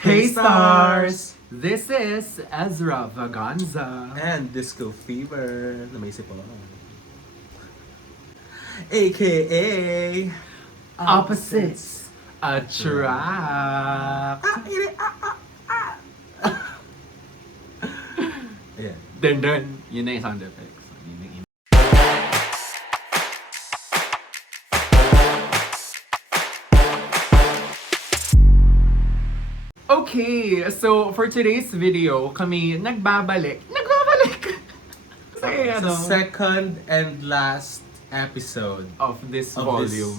Hey stars! This is Ezra Vaganza. And Disco Fever, na may sipon. AKA Opposites attract. Ayan. Dun dun. Yun na yung sound effects. Yun yung Okay, so for today's video, kami nagbabalik. Kasi So second and last episode of this of volume. this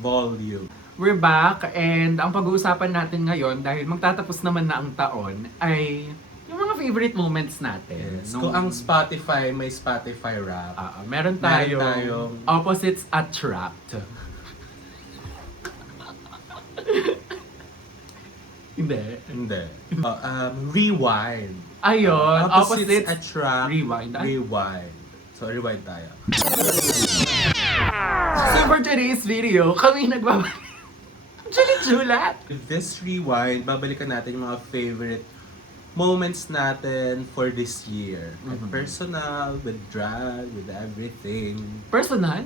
volume. We're back and ang pag-uusapan natin ngayon dahil magtatapos naman na ang taon ay yung mga favorite moments natin. Yes. Kung ang Spotify, may Spotify rap. Meron Meron tayong tayong Opposites Attract. Hindi. Hindi. Rewind. Ayun, Opposites Opposites attract. Rewind. Rewind. So, rewind tayo. So for today's video, kami nagbabalik. Julit-julat! With this rewind, babalikan natin yung mga favorite moments natin for this year. With personal, with drag, with everything. Personal?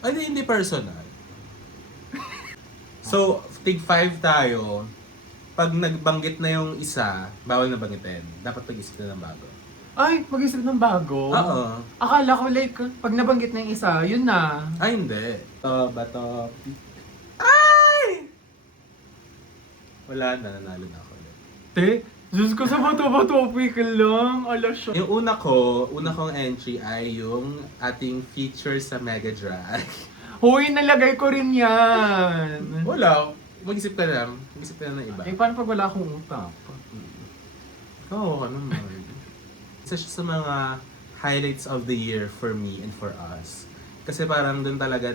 Ay, hindi personal. So, tig 5 tayo. Pag nagbanggit na yung isa, bawal na banggitin. Dapat pag-isip na ng bago. Ay, mag-isip ng bago? Oo. Akala ko like, pag nabanggit na yung isa, yun na. Ay, hindi. Bato. Ay! Wala na, nanalo na ako ulit. Te, Diyos ko sa bato-topic lang. Ala siya. Yung una kong entry ay yung ating feature sa Mega Drag. Hoy, nalagay ko rin yan. Wala. Mag-isip ka lang. Mag-isip ka lang ng iba. Eh, paano pag wala akong utak? Oo, ano naman. Isa siya sa mga highlights of the year for me and for us. Kasi parang dun talaga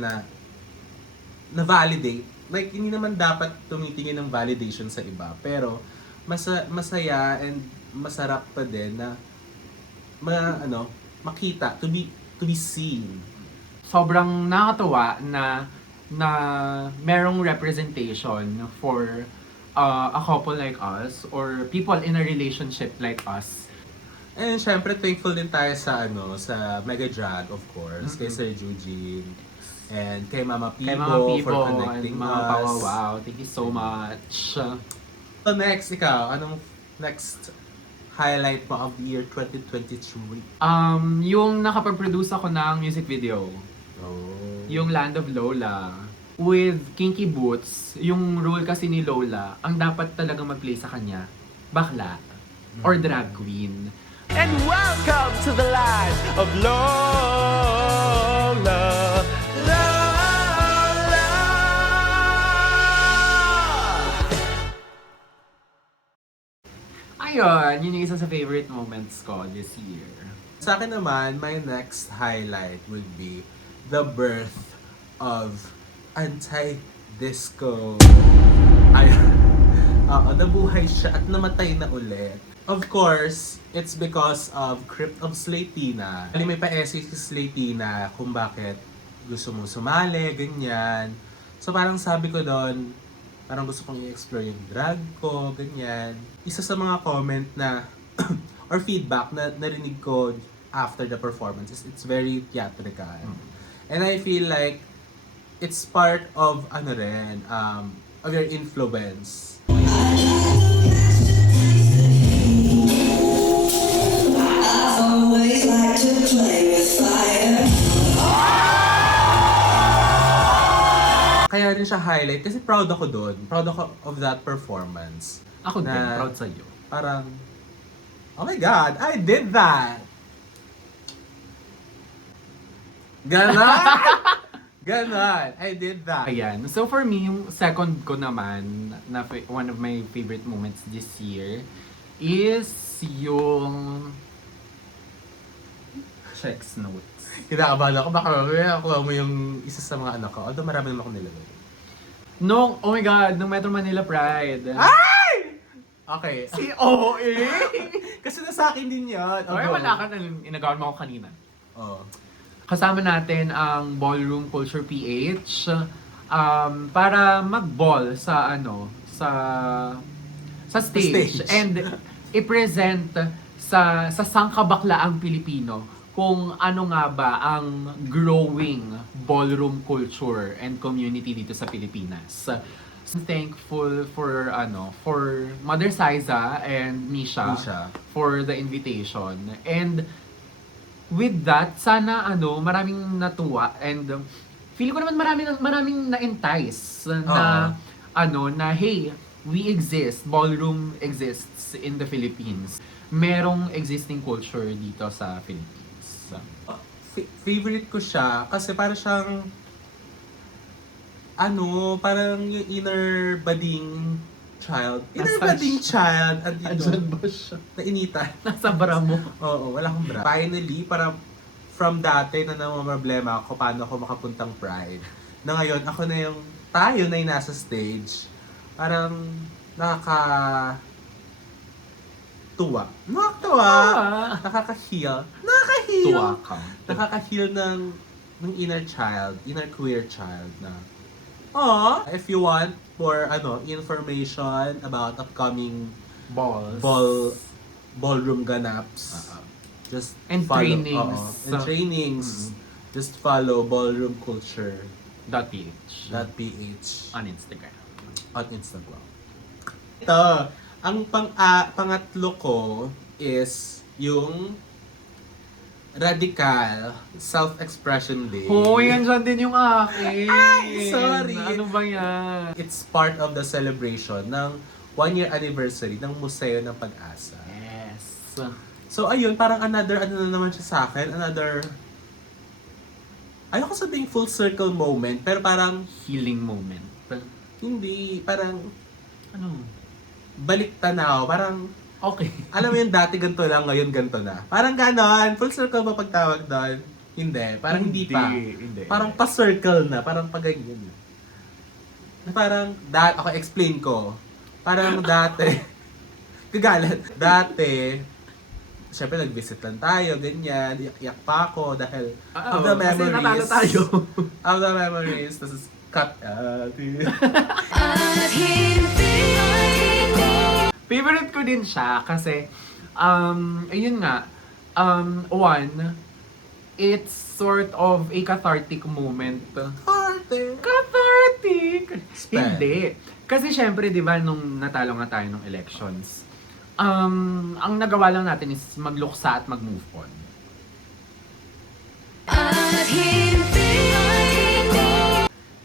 na-validate. Like, hindi naman dapat tumitingin ng validation sa iba. Pero, masaya and masarap pa din na makita, to be seen. Sobrang nakakatuwa na merong representation for a couple like us or people in a relationship like us. And syempre, thankful din tayo sa Mega Drag, of course. Kay Sir Eugene. And kay Mama Pibo, Kay Mama Pibo for connecting and Mama us. Pawawaw. Thank you so much. So next, ikaw, anong next highlight mo of the year 2023? Yung nakapag-produce ako ng music video. Oh. Yung Land of Lola. With Kinky Boots, yung role kasi ni Lola, ang dapat talagang mag-play sa kanya, bakla or drag queen. And welcome to the land of Lola. Lola. Ayun, yun yung isa sa favorite moments ko this year. Sa akin naman, my next highlight would be the birth of anti-disco. Ayun. Nabuhay siya at namatay na ulit. Of course, it's because of Crypt of Slatina. May pa-essay si Slatina kung bakit gusto mong sumali, ganyan. So parang sabi ko doon, parang gusto kong i-explore yung drag ko, ganyan. Isa sa mga comment na, or feedback na narinig ko after the performance is it's very theatrical. And I feel like it's part of, of your influence. Always like to play with fire. Kaya rin siya highlight kasi proud ako doon. Proud ako of that performance. Ako din, Na proud sa'yo. Parang, oh my God, I did that! Ganon! Ganon! I did that! Ayan. So for me, yung second ko naman, one of my favorite moments this year, is yung checks notes. Kinakabahan ako, baka ako mo yung isa sa mga anak ko. Although marami naman ako nilagay. Oh my God, nung Metro Manila Pride. Ay! Okay. Si OA! Kasi nasa akin din yun. Okay, wala ka na, inagawan mo ako kanina. Oh. Kasama natin ang Ballroom Culture PH para mag-ball sa sa stage. stage. And i-present sa sangkabaklaang Pilipino kung ano nga ba ang growing ballroom culture and community dito sa Pilipinas. So, thankful for Mother Siza and Misha Misha. for the invitation. And with that, sana maraming natuwa and feeling ko naman maraming na-entice na na hey, we exist, ballroom exists in the Philippines. Merong existing culture dito sa Philippines. Favorite ko siya kasi parang siyang parang yung inner budding child. Inner Nasaan budding siya? child. Andyan ba siya? Nainitan. Nasa bra mo. Oo, wala akong bra. Finally, parang from dati na problema ako paano ako makapuntang Pride. Na ngayon, tayo na yung nasa stage. Parang nakakatuwa. Nakaka-heal. Tuwa ka. Nakaka-heal ng inner child, inner queer child na if you want for information about upcoming ballroom ganaps, just And follow, trainings. and trainings. Just follow ballroom culture .ph .ph on Instagram. on Instagram. Ito, ang pangatlo ko is yung Radical Self-Expression Day. Hoy, andyan din yung akin. Ay, sorry. Ano ba yan? It's part of the celebration ng 1-year anniversary ng Museo ng Pag-asa. Yes. So ayun, parang another na naman siya sa akin, ayoko sabihing full circle moment, pero parang Healing moment. hindi, parang Ano? balik tanaw, parang Okay. alam mo yung dati ganito lang, ngayon ganito na. Parang ganon, full circle ba pagtawag doon? Hindi, parang hindi pa. Hindi. Parang pa-circle na, parang pa-ganyan na. Parang, ako explain ko. Parang dati, kagalat. Dati, syempre nag-visit lang tayo, ganyan, iyak pa ako dahil of the memories. Kasi natalo tayo. Of the memories, tapos cut out. Favorite ko din siya kasi, ayun nga, one, it's sort of a cathartic moment. Cathartic! Spell. Hindi. Kasi syempre, di ba, nung natalo nga tayo ng elections, ang nagawa lang natin is magluksa at mag-move on.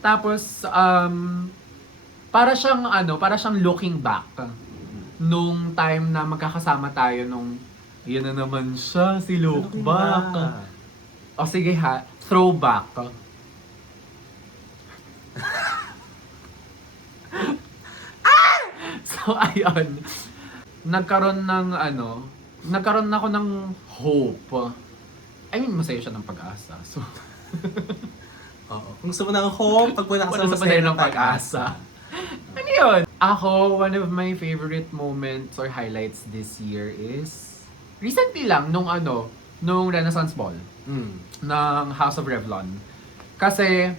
Tapos, para siyang looking back nung time na magkakasama tayo nung, yun na naman siya, si look back. O sige ha, throwback. So, ayun. Nagkaroon ako ng hope. I mean, masaya siya ng pag-asa. So, Oo. Kung gusto mo ng home, pag wala ka sa wala sa masaya ng ng pag-asa. ano yun? Ako, one of my favorite moments or highlights this year is recently lang, nung Renaissance Ball ng House of Revlon. Kasi,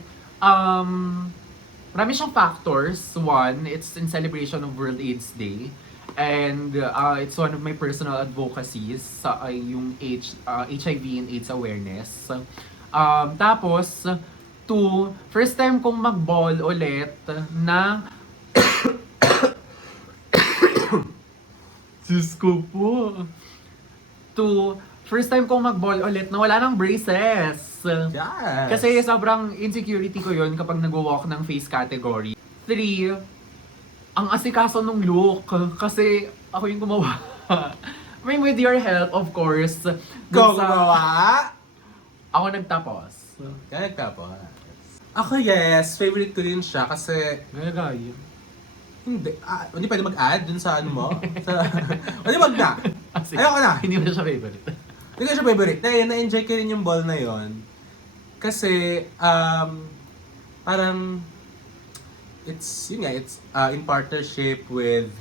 marami siyang factors. One, it's in celebration of World AIDS Day. And it's one of my personal advocacies sa yung HIV and AIDS awareness. Tapos, two, first time kong mag-ball ulit na Diyos ko po. Two, first time kong mag-ball ulit na wala ng braces. Yes! Kasi sobrang insecurity ko yun kapag nag-walk ng face category. Three, ang asikaso nung look. Kasi ako yung gumawa. I mean, with your help, of course. Dun sa- Gumawa! Ako nagtapos. Kaya po. Ako yes, favorite ko rin siya kasi Gaya-gaya. hindi pwede mag-add dun sa ano mo. Hindi wag na. Ayoko na. Hindi mo na siya favorite. Hindi ko siya favorite. Na-enjoy ko rin yung ball na yon. Kasi, parang, it's in partnership with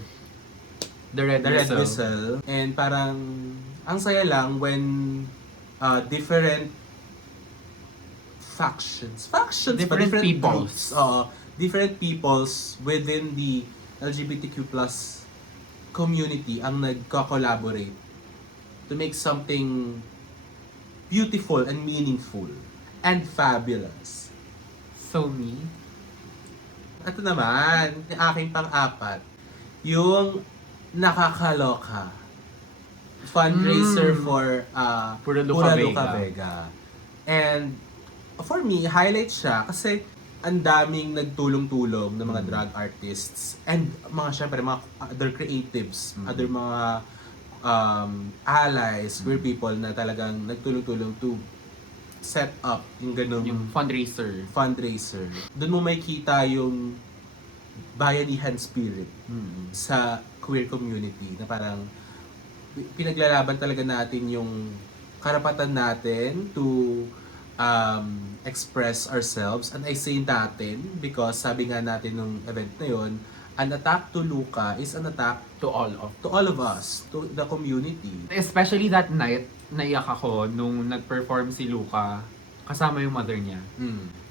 The Red the Red Whistle. Whistle. And parang, ang saya lang when different factions, Different peoples. groups, different peoples within the LGBTQ plus community ang nagko-collaborate to make something beautiful and meaningful and fabulous. So me? Ito naman, yung aking pang-apat, yung nakakaloka. Fundraiser for Pura Luca Luca Vega. Vega. And for me, highlight siya kasi ang daming nagtulong-tulong ng mga drag artists and mga syempre mga other creatives, other mga allies, queer people na talagang nagtulong-tulong to set up yung ganung Yung fundraiser. fundraiser. Doon mo makikita yung bayanihan spirit sa queer community na parang pinaglalaban talaga natin yung karapatan natin to express ourselves. And I say natin because sabi nga natin nung event na yun, an attack to Luca is an attack To all of us, to the community. Especially that night, naiyak ako nung nag-perform si Luca kasama yung mother niya.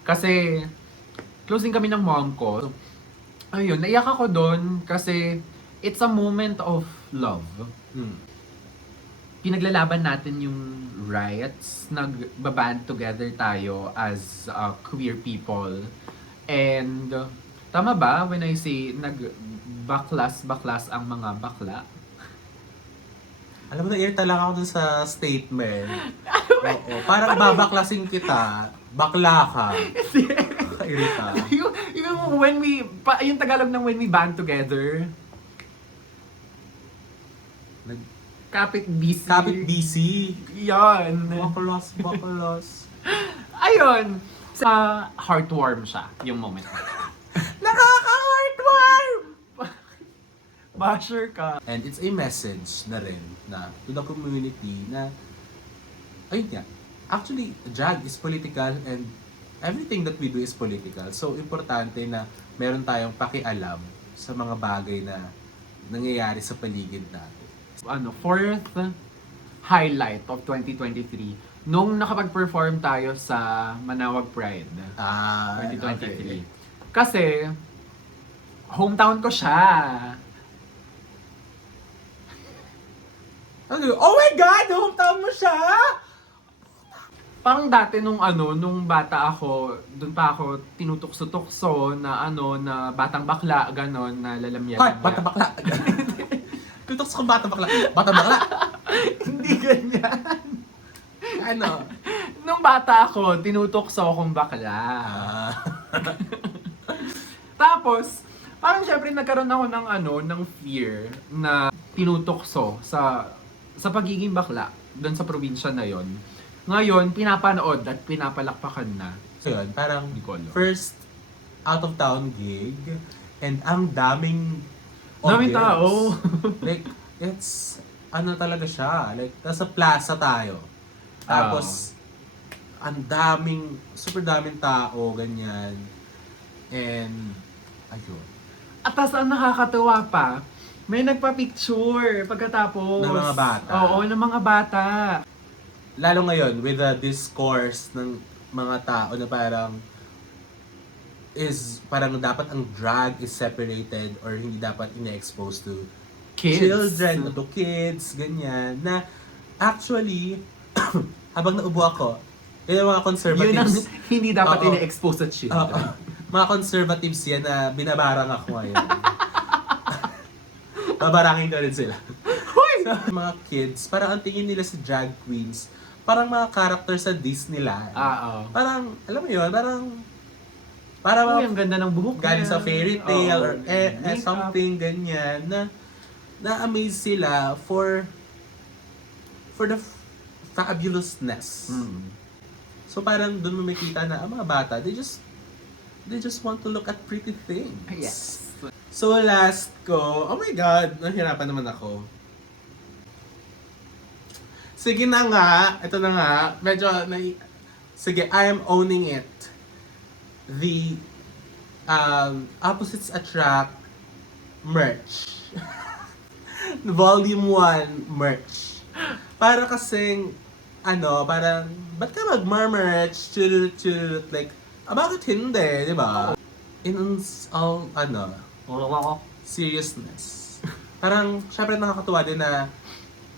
Kasi, closing kami ng mom ko. So, ayun, naiyak ako doon kasi it's a moment of love. Pinaglalaban natin yung rights, nagbaband together tayo as queer people. And, tama ba when I say nagbaklas ang mga bakla? Alam mo, na-irita lang ako dun sa statement. Oo, parang babaklasin kita, bakla ka. Irita. yung when we, yung Tagalog ng when we band together, kapit busy. Kapit BC. Yan. Baklas. Ayun. Sa heartwarm siya, yung moment. Nakaka-heartwarm! Basher ka. And it's a message na rin na to the community na ayun nga, actually drag is political and everything that we do is political. So importante na meron tayong pakialam sa mga bagay na nangyayari sa paligid natin. Fourth highlight of 2023 nung nakapag-perform tayo sa Manawag Pride 2023. Okay. Kasi hometown ko siya. Oh my God! Hometown mo siya! Parang dati nung bata ako, doon pa ako tinutukso-tukso na na batang bakla, ganon, na lalamyan. Hoy, bata bakla! Tutok sa bata bakla! Bata bakla! Hindi ganyan. Ano? Nung bata ako, tinutokso akong bakla. Tapos, parang syempre nagkaroon ako ng fear na tinutokso sa pagiging bakla doon sa probinsya na yon. Ngayon, pinapanood at pinapalakpakan na. So yun, parang Hindi ko alam. first out of town gig and ang daming Daming audience. tao. Like, it's talaga siya. Like, nasa plaza tayo. Tapos, super daming tao, ganyan. And, ayun. At tas ang nakakatuwa pa, may nagpa-picture pagkatapos. Ng mga bata. Oo, ng mga bata. Lalo ngayon, with the discourse ng mga tao na parang dapat ang drag is separated or hindi dapat ina-expose to Kids. children, to kids, ganyan. Na actually, habang naubo ako, yun ang mga Yun ang conservatives. hindi dapat Oo. ina-expose sa children. Mga conservatives yan na binabarang ako ngayon. Babarangin ko rin sila. So, mga kids, parang ang tingin nila sa drag queens, parang mga character sa Disneyland. Oo. Parang, alam mo yun, parang Uy, ang ganda ng buhok galing niya. sa fairy tale Oo. or Makeup. something ganyan na na-amaze sila for the fabulousness. So parang doon mo makita na ang mga bata, they just want to look at pretty things. Yes. So last ko, oh my God, nahirapan naman ako. Sige na nga, ito na nga, sige, I am owning it. The Opposites Attract merch. Volume 1 merch. Para kasing, parang, ba't ka mag-merch? Churut, like, bakit hindi, di ba? In all, seriousness. parang, syempre nakakatuwa din na,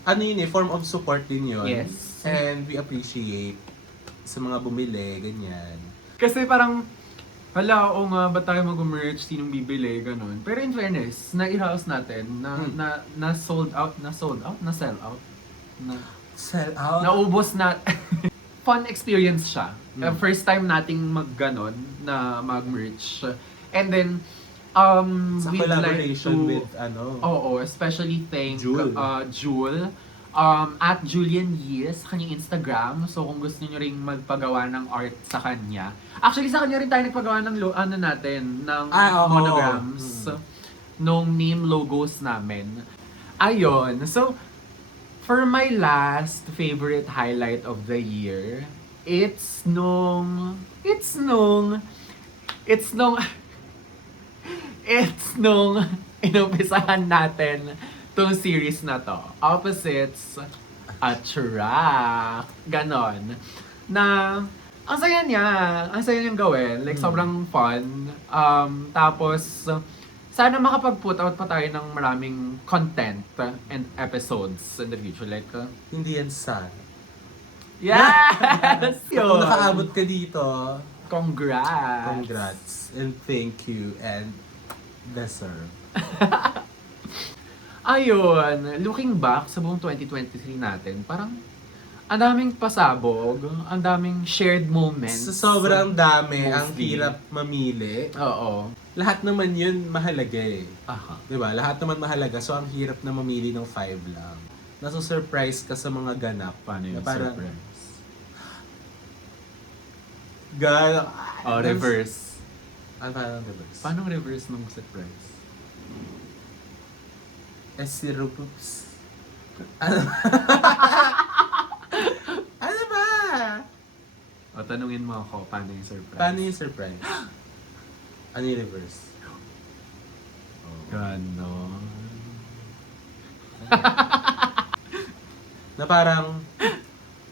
ano yun eh, form of support din yun. Yes. And we appreciate sa mga bumili, ganyan. Kasi parang, hala, oo nga, ba tayo mag-merch? Sinong bibili? Ganon. Pero in fairness, na-house natin, na sold out, na sell out, Sell out. naubos na, fun experience siya. First time nating mag-ganon, na mag-merch. And then, Sa we'd collaboration like to, with, ano, Oo, especially thank Jewel. Jewel. At Julian Yee sa kanyang Instagram. So kung gusto niyo ring magpagawa ng art sa kanya. Actually sa kanya rin tayo nagpagawa ng ano natin, ng oo. monograms nung name logos namin. Ayun. So for my last favorite highlight of the year, it's nung inumpisahan natin tong series na to. Opposites Attract. Ganon. Na, ang saya niyang gawin. Like, sobrang fun. Tapos, sana makapag-put out pa tayo ng maraming content and episodes in the future. Like, hindi yan sad. yes! Kung Yun! nakaabot ka dito, Congrats! congrats and thank you and deserve. Ayun, looking back sa buong 2023 natin, parang ang daming pasabog, ang daming shared moments. Sa sobrang dami, ang Mostly. hirap mamili. Oo. Lahat naman yun mahalaga eh. Aha. Diba? Lahat naman mahalaga. So, ang hirap na mamili ng 5 lang. Naso-surprise ka sa mga ganap. Paano yung Na parang, surprise? Oh, reverse. Ano parang reverse? Paano reverse ng surprise? Si Rupups. Ano? Ano ba? O, tanungin mo ako, paano yung surprise? Paano yung surprise? Ano yung reverse? Ganon. Na parang,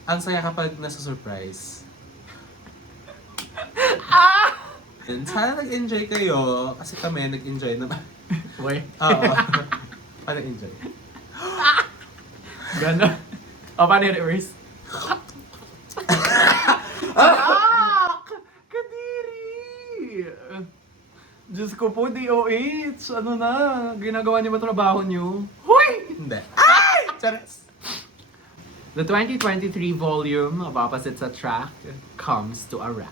ang saya kapag nasa-surprise. And sana nag-enjoy kayo, kasi kami nag-enjoy naman. Uy, Oo. Paano enjoy? ganon. O, paano yung reverse? Ah! Kadiri! Diyos ko po, DOH! Ano na? Ginagawa niyo ba trabaho niyo? Huy! Hindi. Ay! Charas! The 2023 volume of Opposites Attract comes to a wrap.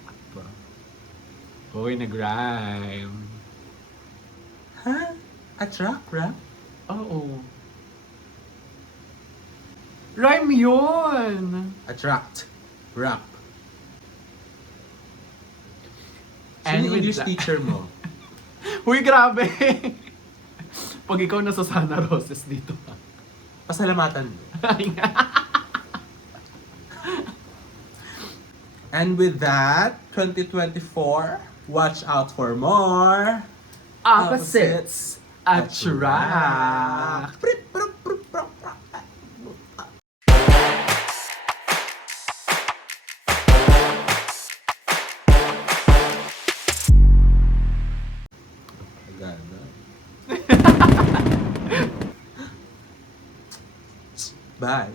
Uy, nag-rhyme. Ha? Attract, rap? Oo. Rhyme yun! Attract, rap. And Sino yung with English that- teacher mo? Uy, grabe! Pag ikaw na Susana Roses dito. Pasalamatan mo. Ay nga. And with that, 2024, watch out for more Opposites Attract. Ganda. Bye.